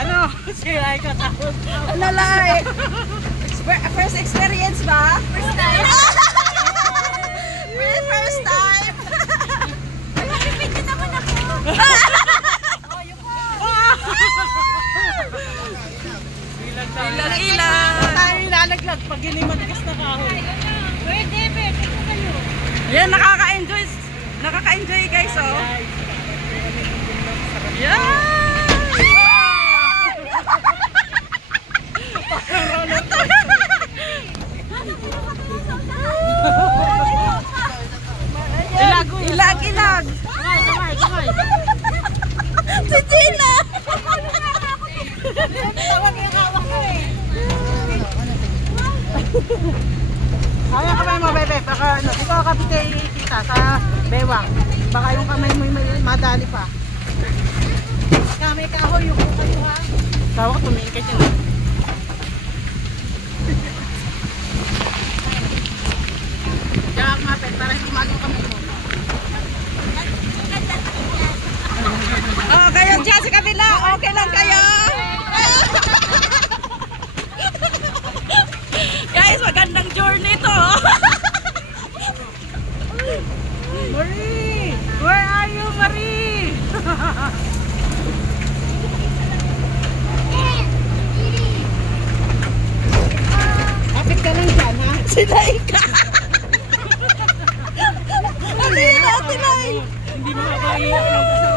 Ano? Sila ka tapos. Ano lang? First experience ba? First time. First time. Nakipid naman ako. Ilang. Tayo ilalaglag pag inimatigas na kahoy. Pwede, pwede ko kayo. Yan, nakaka-enjoy. Nakaka-enjoy guys, oh. Yan. Ilag. Si Gina. Tawag yung hawak ko eh. Kaya kamay mo, bebe. Baka ano, ikaw kapite kita sa bewang. Baka yung kamay mo madali pa. Kamay kahoy yung kayo ha. Tawag, tumingin ka dyan. Kaya kapit, para hindi magang kamay mo. Oh, kayo dyan sa kabila. Okay lang kayo. Guys, magandang journey to. Marie! Where are you, Marie? Kapit ka lang dyan, ha? Sinay ka. Halina, sinay. Hindi mo makakaiyak lang sa